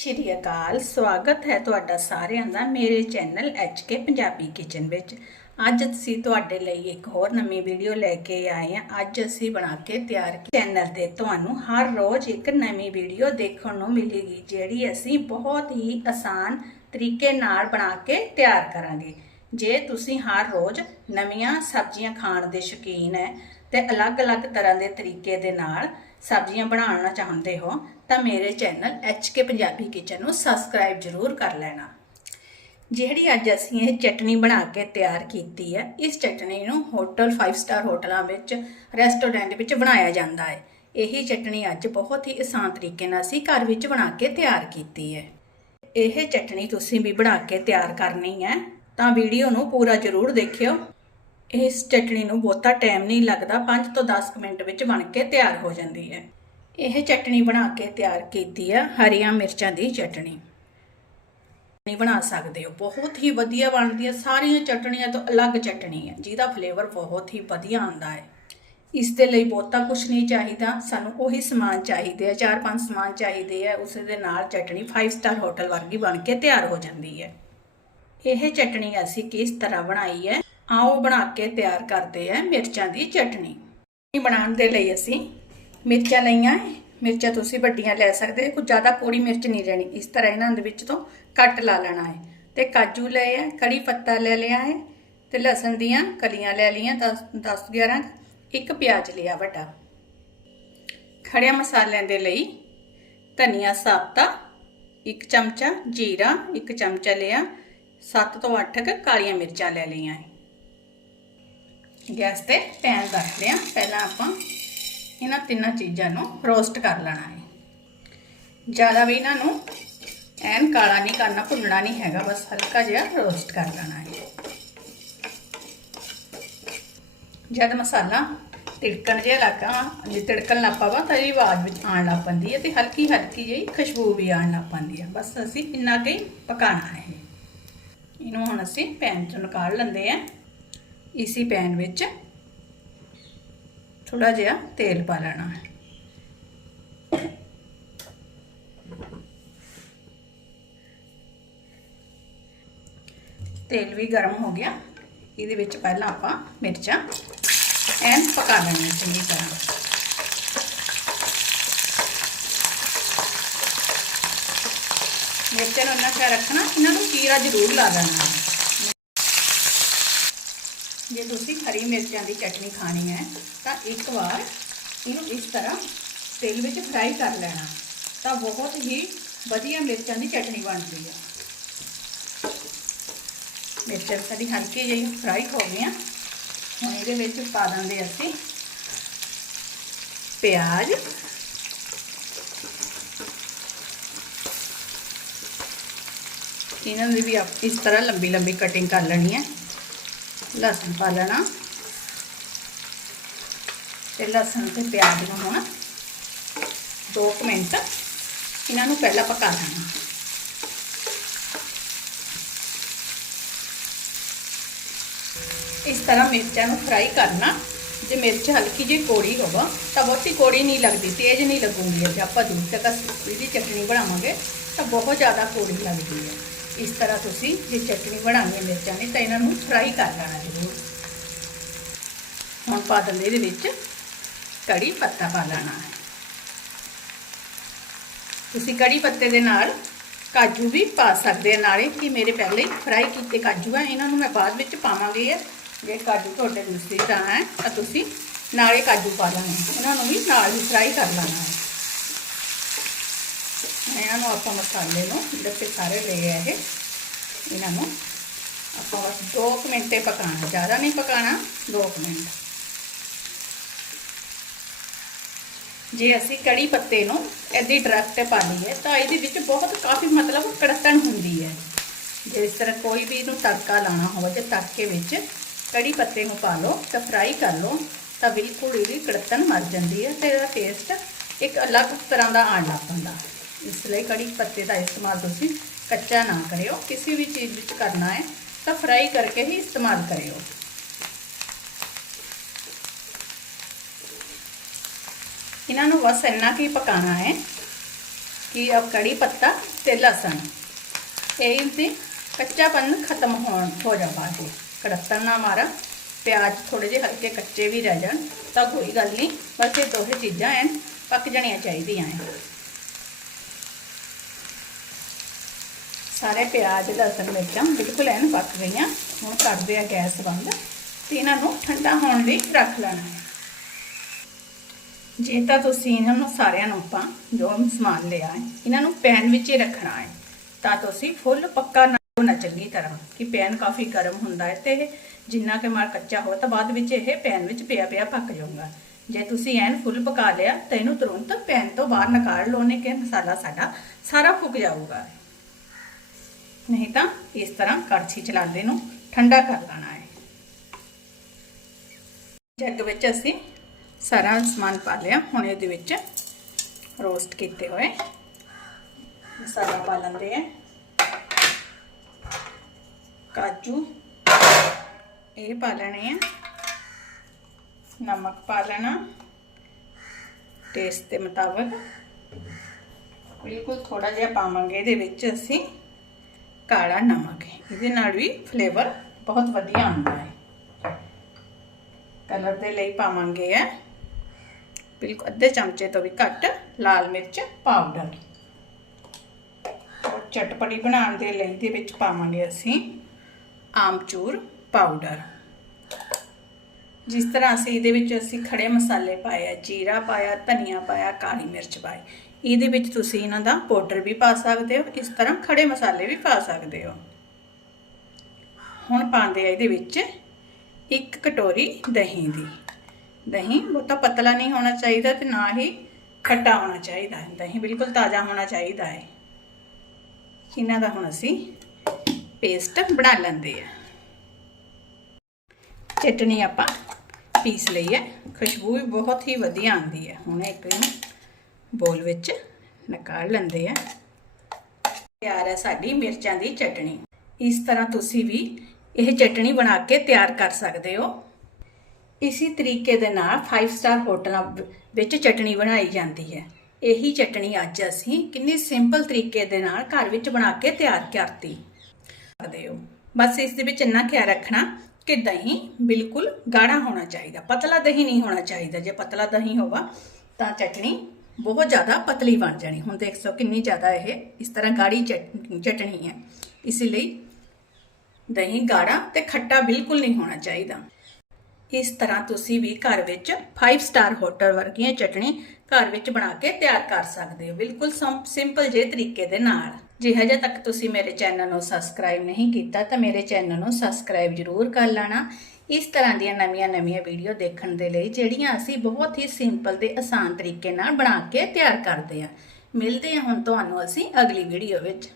ਸ਼੍ਰੀ ਅਕਾਲ। ਸਵਾਗਤ ਹੈ ਤੁਹਾਡਾ ਸਾਰਿਆਂ ਦਾ ਮੇਰੇ ਚੈਨਲ ਕੇ ਪੰਜਾਬੀ ਕਿਚਨ ਵਿੱਚ। ਅੱਜ ਅਸੀਂ ਤੁਹਾਡੇ ਲਈ ਇੱਕ ਹੋਰ ਨਵੀਂ ਵੀਡੀਓ ਲੈ ਕੇ ਆਏ ਹਾਂ। ਅੱਜ ਅਸੀਂ ਬਣਾ ਕੇ ਤਿਆਰ ਚੈਨਲ ਤੇ ਤੁਹਾਨੂੰ ਹਰ ਰੋਜ਼ ਇੱਕ ਨਵੀਂ ਵੀਡੀਓ ਦੇਖਣ ਨੂੰ ਮਿਲੇਗੀ, ਜਿਹੜੀ ਅਸੀਂ ਬਹੁਤ ਹੀ ਆਸਾਨ ਤਰੀਕੇ ਨਾਲ ਬਣਾ ਕੇ ਤਿਆਰ ਕਰਾਂਗੇ। ਜੇ ਤੁਸੀਂ ਹਰ ਰੋਜ਼ ਨਵੀਆਂ ਸਬਜ਼ੀਆਂ ਖਾਣ ਦੇ ਸ਼ੌਕੀਨ ਹੈ, ਤੇ ਅਲੱਗ-ਅਲੱਗ ਤਰ੍ਹਾਂ ਦੇ ਤਰੀਕੇ ਦੇ ਨਾਲ ਸਬਜ਼ੀਆਂ ਬਣਾਉਣਾ ਚਾਹੁੰਦੇ ਹੋ, ਤਾਂ ਮੇਰੇ ਚੈਨਲ ਕੇ ਪੰਜਾਬੀ ਕਿਚਨ ਨੂੰ ਸਬਸਕ੍ਰਾਈਬ ਜ਼ਰੂਰ ਕਰ ਲੈਣਾ। ਜਿਹੜੀ ਅੱਜ ਅਸੀਂ ਇਹ ਚਟਨੀ ਬਣਾ ਕੇ ਤਿਆਰ ਕੀਤੀ ਹੈ, ਇਸ ਚਟਨੀ ਨੂੰ ਹੋਟਲ 5 ਸਟਾਰ ਹੋਟਲਾਂ ਵਿੱਚ ਰੈਸਟੋਰੈਂਟ ਵਿੱਚ ਬਣਾਇਆ ਜਾਂਦਾ ਹੈ। ਇਹੀ ਚਟਨੀ ਅੱਜ ਬਹੁਤ ਹੀ ਆਸਾਨ ਤਰੀਕੇ ਨਾਲ ਅਸੀਂ ਘਰ ਵਿੱਚ ਬਣਾ ਕੇ ਤਿਆਰ ਕੀਤੀ ਹੈ। ਇਹ ਚਟਨੀ ਤੁਸੀਂ ਵੀ ਬਣਾ ਕੇ ਤਿਆਰ ਕਰਨੀ ਹੈ, ਤਾਂ ਵੀਡੀਓ ਨੂੰ ਪੂਰਾ ਜ਼ਰੂਰ ਦੇਖਿਓ। ਇਸ ਚਟਣੀ ਨੂੰ ਬਹੁਤਾ ਟਾਈਮ ਨਹੀਂ ਲੱਗਦਾ 5 ਤੋਂ 10 ਮਿੰਟ ਵਿੱਚ ਬਣ ਕੇ ਤਿਆਰ ਹੋ ਜਾਂਦੀ ਹੈ। ਇਹ ਚਟਣੀ ਬਣਾ ਕੇ ਤਿਆਰ ਕੀਤੀ ਹੈ ਹਰੀਆਂ ਮਿਰਚਾਂ ਦੀ ਚਟਣੀ। ਨਹੀਂ ਬਣਾ ਸਕਦੇ ਹੋ ਬਹੁਤ ਹੀ ਵਧੀਆ ਬਣਦੀ ਹੈ ਸਾਰੀਆਂ ਚਟਣੀਆਂ ਤੋਂ ਅਲੱਗ ਚਟਣੀ ਹੈ ਜਿਹਦਾ ਫਲੇਵਰ ਬਹੁਤ ਹੀ ਵਧੀਆ ਆਉਂਦਾ ਹੈ। ਇਸ ਦੇ ਲਈ ਬਹੁਤਾ ਕੁਝ ਨਹੀਂ ਚਾਹੀਦਾ, ਸਾਨੂੰ ਉਹੀ ਸਮਾਨ ਚਾਹੀਦੇ ਆ, ਚਾਰ ਪੰਜ ਸਮਾਨ ਚਾਹੀਦੇ ਆ, ਉਸ ਦੇ ਨਾਲ ਚਟਣੀ 5 ਸਟਾਰ ਹੋਟਲ ਵਰਗੀ ਬਣ ਕੇ ਤਿਆਰ ਹੋ ਜਾਂਦੀ ਹੈ। ਇਹ ਚਟਣੀ ਅਸੀਂ ਕਿਸ ਤਰ੍ਹਾਂ ਬਣਾਈ ਹੈ? ਆਓ ਬਣਾ ਕੇ ਤਿਆਰ ਕਰਦੇ ਆ ਮਿਰਚਾਂ ਦੀ ਚਟਣੀ ਇਹ ਬਣਾਉਣ ਦੇ ਲਈ ਅਸੀਂ ਮਿਰਚਾਂ ਲਈਆਂ ਹੈ। ਮਿਰਚਾਂ ਤੁਸੀਂ ਵੱਡੀਆਂ ਲੈ ਸਕਦੇ ਕੁਝ ਜ਼ਿਆਦਾ ਕੋੜੀ ਮਿਰਚ ਨਹੀਂ ਲੈਣੀ। ਇਸ ਤਰ੍ਹਾਂ ਇਹਨਾਂ ਦੇ ਵਿੱਚ ਤੋਂ ਕੱਟ ਲਾ ਲੈਣਾ ਹੈ ਤੇ ਕਾਜੂ ਲਏ ਆ, ਕੜੀ ਪੱਤਾ ਲੈ ਲਿਆ ਹੈ ਤੇ ਲਸਣ ਦੀਆਂ ਕਲੀਆਂ ਲੈ ਲਈਆਂ 10 10 11 ਇੱਕ ਪਿਆਜ਼ ਲਿਆ ਵੱਡਾ। ਖੜਿਆ ਮਸਾਲਿਆਂ ਦੇ ਲਈ ਧਨੀਆ ਸਾਬਤਾ, ਇੱਕ ਚਮਚਾ ਜੀਰਾ, ਇੱਕ ਚਮਚਾ ਲਿਆ 7 ਤੋਂ 8 ਕ ਕਾਲੀਆਂ ਮਿਰਚਾਂ ਲੈ ਲਈਆਂ ਹੈ ਗੈਸ ਤੇ ਪੈਨ ਰੱਖਦੇ ਲਿਆ ਪਹਿਲਾਂ ਆਪਾਂ ਇਹਨਾਂ ਤਿੰਨਾਂ ਚੀਜ਼ਾਂ ਨੂੰ ਰੋਸਟ ਕਰ ਲੈਣਾ ਹੈ। ਜ਼ਿਆਦਾ ਵੀ ਇਹਨਾਂ ਨੂੰ ਐਨ ਕਾਲਾ ਨਹੀਂ ਕਰਨਾ, ਭੁੰਨਣਾ ਨਹੀਂ ਹੈਗਾ, ਬਸ ਹਲਕਾ ਜਿਹਾ ਰੋਸਟ ਕਰ ਲੈਣਾ ਹੈ। ਜਦ ਮਸਾਲਾ ਤਿੜਕਣ ਜਿਹਾ ਲੱਗਾ ਜੇ ਤਿੜਕਣ ਲੱਗ ਪਵਾ ਤਾਂ ਇਹ ਆਵਾਜ਼ ਵਿੱਚ ਆਉਣ ਲੱਗ ਪੈਂਦੀ ਹੈ ਤੇ ਹਲਕੀ ਹਲਕੀ ਜਿਹੀ ਖੁਸ਼ਬੂ ਵੀ ਆਉਣ ਲੱਗ ਪੈਂਦੀ ਹੈ। ਬਸ ਅਸੀਂ ਇੰਨਾ ਕੁ ਹੀ ਪਕਾਣਾ ਹੈ। ਇਹਨੂੰ ਹੁਣ ਅਸੀਂ ਪੈਨ ਚੋਂ ਨਿਕਾਲ ਲੈਂਦੇ ਆ। ਇਸੀ ਪੈਨ ਵਿੱਚ ਥੋੜਾ ਜਿਹਾ ਤੇਲ ਪਾ ਲੈਣਾ ਹੈ। ਤੇਲ ਵੀ ਗਰਮ ਹੋ ਗਿਆ। ਇਹਦੇ ਵਿੱਚ ਪਹਿਲਾਂ ਆਪਾਂ ਮਿਰਚਾਂ ਐਨ ਪਕਾ ਲੈਣੀਆਂ ਚੰਗੀ ਤਰ੍ਹਾਂ। ਮਿਰਚਾਂ ਨੂੰ ਇੰਨਾ ਖਿਆਲ ਰੱਖਣਾ, ਇਹਨਾਂ ਨੂੰ ਚੀਰਾ ਜ਼ਰੂਰ ਲਾ ਦੇਣਾ। ਹੈ ਜੇ ਤੁਸੀਂ ਹਰੀ ਮਿਰਚਾਂ ਦੀ ਚਟਨੀ ਖਾਣੀ ਹੈ, ਤਾਂ ਇੱਕ ਵਾਰ ਇਹਨੂੰ ਇਸ ਤਰ੍ਹਾਂ ਤੇਲ ਵਿੱਚ ਫਰਾਈ ਕਰ ਲੈਣਾ। ਤਾਂ ਬਹੁਤ ਹੀ ਵਧੀਆ ਮਿਰਚਾਂ ਦੀ ਚਟਨੀ ਬਣਦੀ ਹੈ। ਮਿਰਚਾਂ ਸਾਡੀ ਹਲਕੀ ਜਿਹੀ ਫਰਾਈ ਹੋ ਗਈਆਂ। ਹੁਣ ਇਹਦੇ ਵਿੱਚ ਪਾ ਦਿੰਦੇ ਅਸੀਂ ਪਿਆਜ਼। ਇਹਨਾਂ ਦੀ ਵੀ ਇਸ ਤਰ੍ਹਾਂ ਲੰਬੀ ਲੰਬੀ ਕਟਿੰਗ ਕਰ ਲੈਣੀ ਹੈ। ਲਸਣ ਪਾ ਲੈਣਾ। ਤੇ ਲਸਣ ਤੇ ਪਿਆਜ਼ ਨੂੰ ਹੁਣ 2 ਮਿੰਟ। ਇਹਨਾਂ ਨੂੰ ਪਹਿਲਾਂ ਪਕਾ ਲੈਣਾ। ਇਸ ਤਰ੍ਹਾਂ ਮਿਰਚਾਂ ਨੂੰ ਫਰਾਈ ਕਰਨਾ। ਜੇ ਮਿਰਚ ਹਲਕੀ ਜਿਹੀ ਕੋੜੀ ਹੋਵੇ, ਤਾਂ ਬਹੁਤੀ ਕੋੜੀ ਨਹੀਂ ਲੱਗਦੀ, ਤੇਜ਼ ਨਹੀਂ ਲੱਗੂਗੀ। ਜੇ ਆਪਾਂ ਦੂਰ ਤੱਕ ਇਹਦੀ ਚਟਨੀ ਬਣਾਵਾਂਗੇ, ਤਾਂ ਬਹੁਤ ਜ਼ਿਆਦਾ ਕੋੜੀ ਲੱਗਦੀ ਹੈ। ਇਸ ਤਰ੍ਹਾਂ ਤੁਸੀਂ ਜੇ ਚਟਨੀ ਬਣਾਉਣੀ ਹੈ ਮਿਰਚਾਂ ਦੀ, ਤਾਂ ਇਹਨਾਂ ਨੂੰ ਫਰਾਈ ਕਰ ਲੈਣਾ ਜ਼ਰੂਰ। ਹੁਣ ਪਾ ਦਿੰਦੇ ਇਹਦੇ ਵਿੱਚ ਕੜੀ ਪੱਤਾ ਪਾ ਲੈਣਾ ਹੈ। ਤੁਸੀਂ ਕੜੀ ਪੱਤੇ ਦੇ ਨਾਲ ਕਾਜੂ ਵੀ ਪਾ ਸਕਦੇ ਆ। ਨਾਲੇ ਕਿ ਮੇਰੇ ਪਹਿਲੇ ਫਰਾਈ ਕੀਤੇ ਕਾਜੂ ਆ, ਇਹਨਾਂ ਨੂੰ ਮੈਂ ਬਾਅਦ ਵਿੱਚ ਪਾਵਾਂਗੀ ਜੇ ਕਾਜੂ ਤੁਹਾਡੇ ਦੂਸਰੀ ਤਾਂ ਹੈ, ਤਾਂ ਤੁਸੀਂ ਨਾਲੇ ਕਾਜੂ ਪਾ ਲੈਣੇ ਇਹਨਾਂ ਨੂੰ ਵੀ ਨਾਲ ਹੀ ਫਰਾਈ ਕਰ ਲੈਣਾ ਹੈ। ਇਹਨਾਂ ਨੂੰ ਆਪਾਂ ਮਸਾਲੇ ਨੂੰ, ਜਿਹੜੇ ਸਾਰੇ ਲਏ ਆ ਇਹਨਾਂ ਨੂੰ ਆਪਾਂ ਬਸ 2 ਮਿੰਟੇ ਪਕਾਣਾ ਜ਼ਿਆਦਾ ਨਹੀਂ ਪਕਾਣਾ 2 ਮਿੰਟ। ਜੇ ਅਸੀਂ ਕੜੀ ਪੱਤੇ ਨੂੰ ਐਦੀ ਡਾਇਰੈਕਟ ਪਾ ਲਈਏ, ਤਾਂ ਇਹਦੇ ਵਿੱਚ ਬਹੁਤ ਕਾਫੀ ਮਤਲਬ ਕੜਤਣ ਹੁੰਦੀ ਹੈ। ਜੇ ਇਸ ਤਰ੍ਹਾਂ ਕੋਈ ਵੀ ਇਹਨੂੰ ਤੜਕਾ ਲਾਣਾ ਹੋਵੇ ਤੇ ਤੜਕੇ ਵਿੱਚ ਕੜੀ ਪੱਤੇ ਨੂੰ ਪਾ ਲਓ ਤਾਂ ਫਰਾਈ ਕਰ ਲਓ, ਤਾਂ ਬਿਲਕੁਲ ਇਹਦੀ ਕੜਤਣ ਮਰ ਜਾਂਦੀ ਹੈ ਤੇ ਇਹਦਾ ਟੇਸਟ ਇੱਕ ਅਲੱਗ ਤਰ੍ਹਾਂ ਦਾ ਆਣ ਲੱਗ ਪੈਂਦਾ। ਇਸ ਲਈ ਕੜੀ ਪੱਤੇ ਦਾ ਇਸਤੇਮਾਲ ਤੁਸੀਂ ਕੱਚਾ ਨਾ ਕਰਿਓ, ਕਿਸੇ ਵੀ ਚੀਜ਼ ਵਿੱਚ ਕਰਨਾ ਹੈ, ਤਾਂ ਫਰਾਈ ਕਰਕੇ ਹੀ ਇਸਤੇਮਾਲ ਕਰਿਓ। ਇਹਨਾਂ ਨੂੰ ਬਸ ਇੰਨਾ ਕੀ ਪਕਾਣਾ ਹੈ ਕਿ ਅਬ ਕੜੀ ਪੱਤਾ ਤੇ ਲਸਣ, ਇਹ ਤੇ ਕੱਚਾਪਨ ਖਤਮ ਹੋਣ, ਹੋ ਜਾਵਾਂਗੇ ਕੜੱਤਣ ਨਾ ਮਾਰਾ, ਪਿਆਜ਼ ਥੋੜੇ ਜਿਹੇ ਹਲਕੇ ਕੱਚੇ ਵੀ ਰਹਿ ਜਾਣ, ਤਾਂ ਕੋਈ ਗੱਲ ਨਹੀਂ, ਬਸ ਇਹ ਦੋਹੇ ਚੀਜ਼ਾਂ ਐਨ ਪੱਕ ਜਾਣੀਆਂ ਚਾਹੀਦੀਆਂ ਐ ਸਾਰੇ ਪਿਆਜ਼, ਲਸਣ, ਮਿਰਚਾਂ ਬਿਲਕੁਲ ਐਨ ਪੱਕ ਗਈਆਂ। ਹੁਣ ਕਰਦੇ ਆ ਗੈਸ ਬੰਦ ਤੇ ਇਹਨਾਂ ਨੂੰ ਠੰਡਾ ਹੋਣ ਲਈ ਰੱਖ ਲੈਣਾ ਜੇ ਤਾਂ ਤੁਸੀਂ ਇਹਨਾਂ ਨੂੰ ਸਾਰਿਆਂ ਨੂੰ ਆਪਾਂ ਜੋ ਸਮਾਨ ਲਿਆ ਹੈ, ਇਹਨਾਂ ਨੂੰ ਪੈਨ ਵਿੱਚ ਹੀ ਰੱਖਣਾ ਹੈ, ਤਾਂ ਤੁਸੀਂ ਫੁੱਲ ਪੱਕਾ ਨਾ ਹੋਣਾ ਚੰਗੀ ਤਰ੍ਹਾਂ, ਕਿ ਪੈਨ ਕਾਫੀ ਗਰਮ ਹੁੰਦਾ ਹੈ ਤੇ ਇਹ ਜਿੰਨਾ ਕਿ ਮਾਰ ਕੱਚਾ ਹੋ ਤਾਂ ਬਾਅਦ ਵਿੱਚ ਇਹ ਪੈਨ ਵਿੱਚ ਪਿਆ ਪਿਆ ਪੱਕ ਜਾਊਗਾ। ਜੇ ਤੁਸੀਂ ਐਨ ਫੁੱਲ ਪਕਾ ਲਿਆ ਤਾਂ ਇਹਨੂੰ ਤੁਰੰਤ ਪੈਨ ਤੋਂ ਬਾਹਰ ਨਿਕਾਲ ਲਓ ਨੇ ਕਿ ਮਸਾਲਾ ਸਾਡਾ ਸਾਰਾ ਫੁੱਕ ਜਾਊਗਾ। ਨਹੀਂ ਤਾਂ ਇਸ ਤਰ੍ਹਾਂ ਕੜਛੀ ਚਲਾਉਂਦੇ ਨੂੰ ਠੰਡਾ ਕਰ ਲੈਣਾ ਹੈ। ਜੱਗ ਵਿੱਚ ਅਸੀਂ ਸਾਰਾ ਸਮਾਨ ਪਾ ਲਿਆ। ਹੁਣ ਇਹਦੇ ਵਿੱਚ ਰੋਸਟ ਕੀਤੇ ਹੋਏ ਮਸਾਲਾ ਪਾ ਲੈਂਦੇ ਆ ਕਾਜੂ ਇਹ ਪਾ ਲੈਣੇ ਆ। ਨਮਕ ਪਾ ਲੈਣਾ। ਟੇਸਟ ਦੇ ਮੁਤਾਬਕ। ਬਿਲਕੁਲ ਥੋੜਾ ਜਿਹਾ ਪਾਵਾਂਗੇ ਇਹਦੇ ਵਿੱਚ ਅਸੀਂ। ਕਾਲਾ ਨਮਕ ਇਹਦੇ ਨਾਲ ਵੀ ਫਲੇਵਰ ਬਹੁਤ ਵਧੀਆ ਆਉਂਦਾ ਹੈ। ਕਲਰ ਦੇ ਲਈ ਪਾਵਾਂਗੇ ਹੈ ਬਿਲਕੁਲ ਅੱਧੇ ਚਮਚੇ ਤੋਂ ਵੀ ਘੱਟ ਲਾਲ ਮਿਰਚ ਪਾਊਡਰ ਔਰ ਚਟਪਟੀ ਬਣਾਉਣ ਦੇ ਲਈ ਦੇ ਵਿੱਚ ਪਾਵਾਂਗੇ ਅਸੀਂ ਆਮਚੂਰ ਪਾਊਡਰ ਜਿਸ ਤਰ੍ਹਾਂ ਅਸੀਂ ਇਹਦੇ ਵਿੱਚ ਅਸੀਂ ਖੜੇ ਮਸਾਲੇ ਪਾਏ ਆ, ਜੀਰਾ ਪਾਇਆ, ਧਨੀਆ ਪਾਇਆ, ਕਾਲੀ ਮਿਰਚ ਪਾਈ। ਇਹਦੇ ਵਿੱਚ ਤੁਸੀਂ ਇਹਨਾਂ ਦਾ ਪਾਊਡਰ ਵੀ ਪਾ ਸਕਦੇ ਹੋ, ਇਸ ਤਰ੍ਹਾਂ ਖੜੇ ਮਸਾਲੇ ਵੀ ਪਾ ਸਕਦੇ ਹੋ। ਹੁਣ ਪਾਉਂਦੇ ਆ ਇਹਦੇ ਵਿੱਚ ਇੱਕ ਕਟੋਰੀ ਦਹੀਂ ਦੀ। ਦਹੀਂ ਬਹੁਤਾ ਪਤਲਾ ਨਹੀਂ ਹੋਣਾ ਚਾਹੀਦਾ ਤੇ ਨਾ ਹੀ ਖੱਟਾ ਹੋਣਾ ਚਾਹੀਦਾ ਹੈ। ਦਹੀਂ ਬਿਲਕੁਲ ਤਾਜ਼ਾ ਹੋਣਾ ਚਾਹੀਦਾ ਹੈ। ਇਹਨਾਂ ਦਾ ਹੁਣ ਅਸੀਂ ਪੇਸਟ ਬਣਾ ਲੈਂਦੇ ਆ ਚਟਨੀ ਆਪਾਂ ਪੀਸ ਲਈ ਹੈ। ਖੁਸ਼ਬੂ ਵੀ ਬਹੁਤ ਹੀ ਵਧੀਆ ਆਉਂਦੀ ਹੈ। ਹੁਣ ਇੱਕ ਇਹਨੂੰ ਬੋਲ ਵਿੱਚ ਨਿਕਾਲ ਲੈਂਦੇ ਆ ਤਿਆਰ ਹੈ ਸਾਡੀ ਮਿਰਚਾਂ ਦੀ ਚਟਣੀ। ਇਸ ਤਰ੍ਹਾਂ ਤੁਸੀਂ ਵੀ ਇਹ ਚਟਣੀ ਬਣਾ ਕੇ ਤਿਆਰ ਕਰ ਸਕਦੇ ਹੋ। ਇਸੇ ਤਰੀਕੇ ਦੇ ਨਾਲ 5 ਸਟਾਰ ਹੋਟਲਾਂ ਵਿੱਚ ਚਟਣੀ ਬਣਾਈ ਜਾਂਦੀ ਹੈ। ਇਹੀ ਚਟਣੀ ਅੱਜ ਅਸੀਂ ਕਿੰਨੇ ਸਿੰਪਲ ਤਰੀਕੇ ਦੇ ਨਾਲ ਘਰ ਵਿੱਚ ਬਣਾ ਕੇ ਤਿਆਰ ਕਰਤੀ। ਸਕਦੇ ਹੋ। ਬਸ ਇਸ ਦੇ ਵਿੱਚ ਇੰਨਾ ਖਿਆਲ ਰੱਖਣਾ ਕਿ ਦਹੀਂ ਬਿਲਕੁਲ ਗਾੜਾ ਹੋਣਾ ਚਾਹੀਦਾ, ਪਤਲਾ ਦਹੀਂ ਨਹੀਂ ਹੋਣਾ ਚਾਹੀਦਾ, ਜੇ ਪਤਲਾ ਦਹੀਂ ਹੋਵਾ ਤਾਂ ਚਟਣੀ ਬਹੁਤ ਜ਼ਿਆਦਾ ਪਤਲੀ ਬਣ ਜਾਣੀ। ਹੁਣ ਦੇਖ ਸੋ ਕਿੰਨੀ ਜ਼ਿਆਦਾ ਇਹ ਇਸ ਤਰ੍ਹਾਂ ਗਾੜੀ ਚਟ- ਚਟਣੀ ਹੈ। ਇਸ ਲਈ ਦਹੀਂ ਗਾੜਾ ਤੇ ਖੱਟਾ ਬਿਲਕੁਲ ਨਹੀਂ ਹੋਣਾ ਚਾਹੀਦਾ। ਇਸ ਤਰ੍ਹਾਂ ਤੁਸੀਂ ਵੀ ਘਰ ਵਿੱਚ 5 ਸਟਾਰ ਹੋਟਲ ਵਰਗੀਆਂ ਚਟਣੀ ਘਰ ਵਿੱਚ ਬਣਾ ਕੇ ਤਿਆਰ ਕਰ ਸਕਦੇ ਹੋ। ਬਿਲਕੁਲ ਸੰ- ਸਿੰਪਲ ਜੇ ਤਰੀਕੇ ਦੇ ਨਾਲ। ਜੇ ਹਜੇ ਤੱਕ ਤੁਸੀਂ ਮੇਰੇ ਚੈਨਲ ਨੂੰ ਸਬਸਕ੍ਰਾਈਬ ਨਹੀਂ ਕੀਤਾ, ਤਾਂ ਮੇਰੇ ਚੈਨਲ ਨੂੰ ਸਬਸਕ੍ਰਾਈਬ ਜ਼ਰੂਰ ਕਰ ਲੈਣਾ। ਇਸ ਤਰ੍ਹਾਂ ਦੀਆਂ ਨਵੀਆਂ-ਨਵੀਆਂ ਵੀਡੀਓ ਦੇਖਣ ਦੇ ਲਈ, ਜਿਹੜੀਆਂ ਅਸੀਂ ਬਹੁਤ ਹੀ ਸਿੰਪਲ ਤੇ ਆਸਾਨ ਤਰੀਕੇ ਨਾਲ ਬਣਾ ਕੇ ਤਿਆਰ ਕਰਦੇ ਹਾਂ। ਮਿਲਦੇ ਹਾਂ ਹੁਣ ਤੁਹਾਨੂੰ ਅਸੀਂ ਅਗਲੀ ਵੀਡੀਓ ਵਿੱਚ।